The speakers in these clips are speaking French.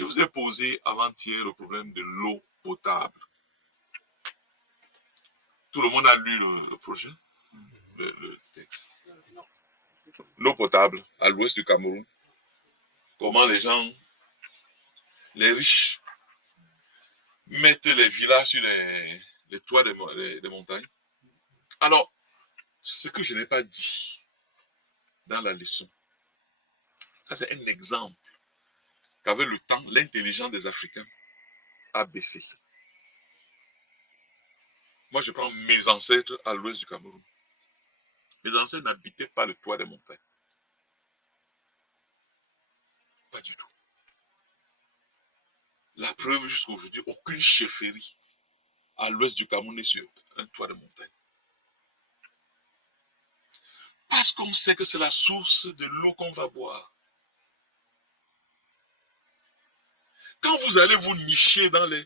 Je vous ai posé avant-hier le problème de l'eau potable. Tout le monde a lu le projet, le texte. L'eau potable à l'ouest du Cameroun. Comment les gens, les riches, mettent les villas sur les toits des montagnes. Alors, ce que je n'ai pas dit dans la leçon, ça c'est un exemple qu'avec le temps, l'intelligence des Africains a baissé. Moi, je prends mes ancêtres à l'ouest du Cameroun. Mes ancêtres n'habitaient pas le toit des montagnes. Pas du tout. La preuve jusqu'à aujourd'hui, aucune chefferie à l'ouest du Cameroun n'est sur un toit de montagne. Parce qu'on sait que c'est la source de l'eau qu'on va boire. Quand vous allez vous nicher dans les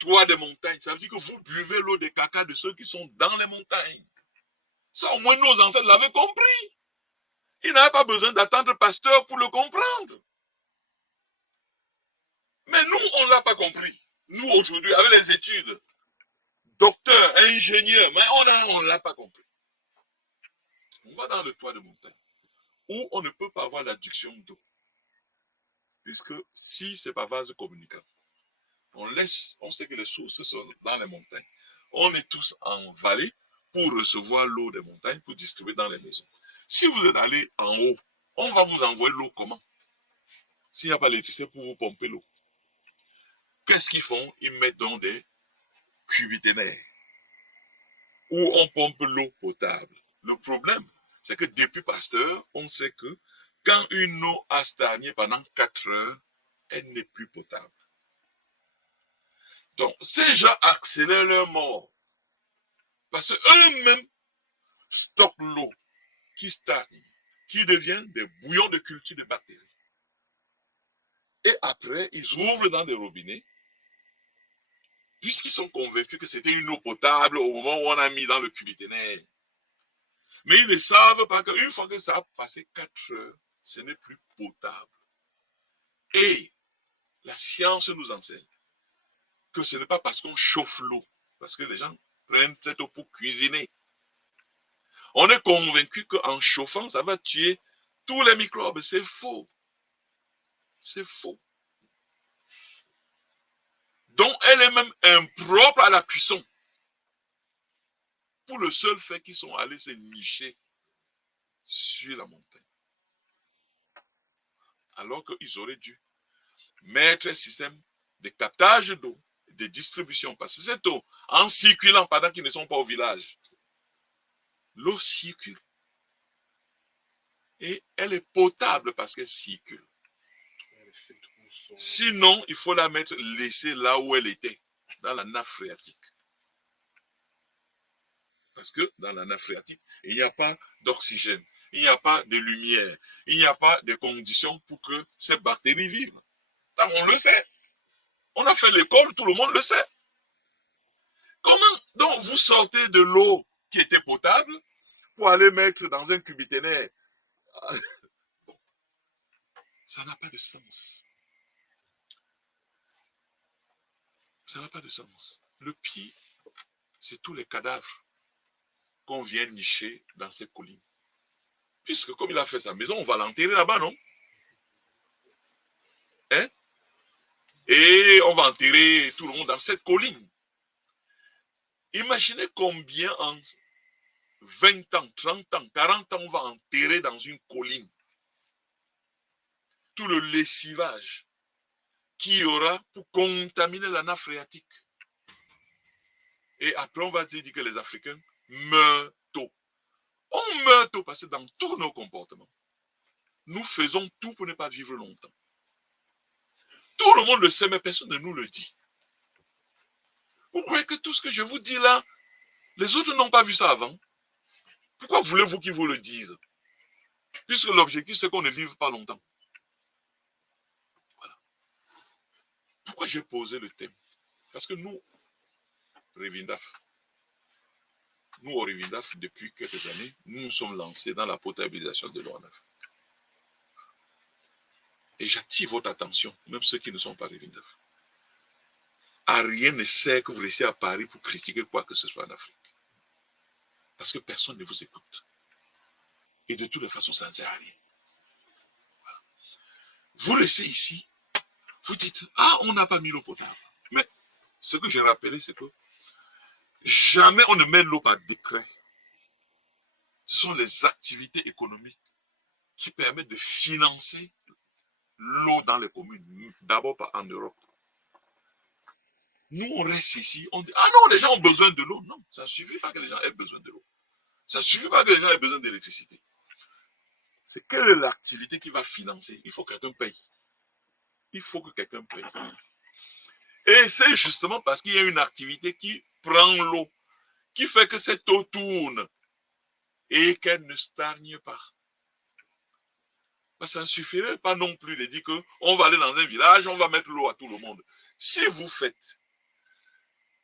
toits des montagnes, ça veut dire que vous buvez l'eau des cacas de ceux qui sont dans les montagnes. Ça, au moins, nos ancêtres l'avaient compris. Ils n'avaient pas besoin d'attendre pasteur pour le comprendre. Mais nous, on ne l'a pas compris. Nous, aujourd'hui, avec les études, docteurs, ingénieurs, mais on ne l'a pas compris. On va dans le toit de montagne, où on ne peut pas avoir l'adduction d'eau. Puisque si c'est pas vase communicant, on sait que les sources sont dans les montagnes. On est tous en vallée pour recevoir l'eau des montagnes, pour distribuer dans les maisons. Si vous êtes allé en haut, on va vous envoyer l'eau comment? S'il n'y a pas l'électricité pour vous pomper l'eau. Qu'est-ce qu'ils font? Ils mettent dans des cubiténaires où on pompe l'eau potable. Le problème, c'est que depuis Pasteur, on sait que quand une eau a stagné pendant 4 heures, elle n'est plus potable. Donc, ces gens accélèrent leur mort. Parce qu'eux-mêmes stockent l'eau qui stagne, qui devient des bouillons de culture de bactéries. Et après, ils ouvrent dans des robinets, puisqu'ils sont convaincus que c'était une eau potable au moment où on a mis dans le cubiténaire. Mais ils ne savent pas qu'une fois que ça a passé 4 heures, ce n'est plus potable. Et la science nous enseigne que ce n'est pas parce qu'on chauffe l'eau, parce que les gens prennent cette eau pour cuisiner. On est convaincu qu'en chauffant, ça va tuer tous les microbes. C'est faux. C'est faux. Donc, elle est même impropre à la cuisson. Pour le seul fait qu'ils sont allés se nicher sur la montagne. Alors qu'ils auraient dû mettre un système de captage d'eau, de distribution. Parce que cette eau, en circulant pendant qu'ils ne sont pas au village, l'eau circule. Et elle est potable parce qu'elle circule. Sinon, il faut la mettre, laisser là où elle était, dans la nappe phréatique. Parce que dans la nappe phréatique, il n'y a pas d'oxygène, il n'y a pas de lumière, il n'y a pas de conditions pour que ces bactéries vivent. On le sait. On a fait l'école, tout le monde le sait. Comment donc vous sortez de l'eau qui était potable pour aller mettre dans un cubiténaire? Ça n'a pas de sens. Ça n'a pas de sens. Le pire, c'est tous les cadavres qu'on vient nicher dans ces collines. Puisque comme il a fait sa maison, on va l'enterrer là-bas, non? Hein? Et on va enterrer tout le monde dans cette colline. Imaginez combien en 20 ans, 30 ans, 40 ans, on va enterrer dans une colline tout le lessivage qu'il y aura pour contaminer la nappe phréatique. Et après, on va dire que les Africains meurent tôt. On meurt tôt parce que dans tous nos comportements, nous faisons tout pour ne pas vivre longtemps. Tout le monde le sait, mais personne ne nous le dit. Vous croyez que tout ce que je vous dis là, les autres n'ont pas vu ça avant? Pourquoi voulez-vous qu'ils vous le disent? Puisque l'objectif, c'est qu'on ne vive pas longtemps. Voilà. Pourquoi j'ai posé le thème? Parce que nous, Revindaf, nous, au Revindaf, depuis quelques années, nous nous sommes lancés dans la potabilisation de l'eau en Afrique. Et j'attire votre attention, même ceux qui ne sont pas revenus d'Afrique. À rien ne sert que vous restez à Paris pour critiquer quoi que ce soit en Afrique. Parce que personne ne vous écoute. Et de toutes les façons, ça ne sert à rien. Voilà. Vous restez ici, vous dites, ah, on n'a pas mis l'eau potable. Mais ce que j'ai rappelé, c'est que jamais on ne met l'eau par décret. Ce sont les activités économiques qui permettent de financer l'eau dans les communes, d'abord en Europe. Nous, on reste ici, on dit, ah non, les gens ont besoin de l'eau. Non, ça ne suffit pas que les gens aient besoin de l'eau. Ça ne suffit pas que les gens aient besoin d'électricité. C'est quelle est l'activité qui va financer? Il faut que quelqu'un paye. Il faut que quelqu'un paye. Et c'est justement parce qu'il y a une activité qui prend l'eau, qui fait que cette eau tourne et qu'elle ne stagne pas. Ça ne suffirait pas non plus de dire qu'on va aller dans un village, on va mettre l'eau à tout le monde. Si vous faites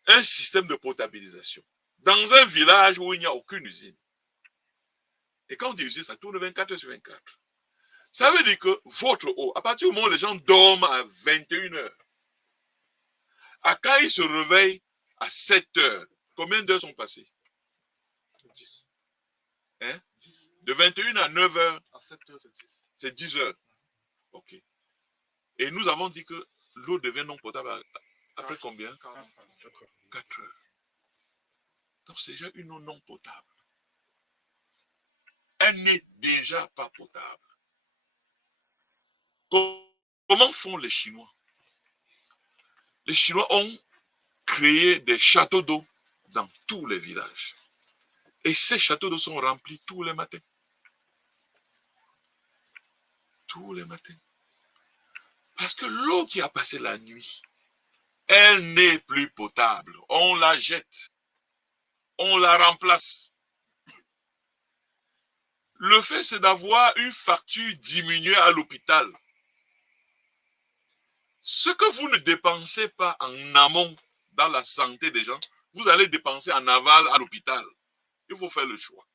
un système de potabilisation dans un village où il n'y a aucune usine, et quand on dit usine, ça tourne 24 heures sur 24, ça veut dire que votre eau, à partir du moment où les gens dorment à 21 heures, à quand ils se réveillent à 7 heures, combien d'heures sont passées? 10. Hein? 10. De 21 à 9 heures? À 7 heures, c'est 10. C'est 10 heures. Ok. Et nous avons dit que l'eau devient non potable après combien? 4 heures. Donc c'est déjà une eau non potable. Elle n'est déjà pas potable. Comment font les Chinois? Les Chinois ont créé des châteaux d'eau dans tous les villages. Et ces châteaux d'eau sont remplis tous les matins. Tous les matins. Parce que l'eau qui a passé la nuit, elle n'est plus potable. On la jette. On la remplace. Le fait, c'est d'avoir une facture diminuée à l'hôpital. Ce que vous ne dépensez pas en amont dans la santé des gens, vous allez dépenser en aval à l'hôpital. Il faut faire le choix.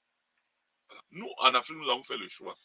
Voilà. Nous, en Afrique, nous avons fait le choix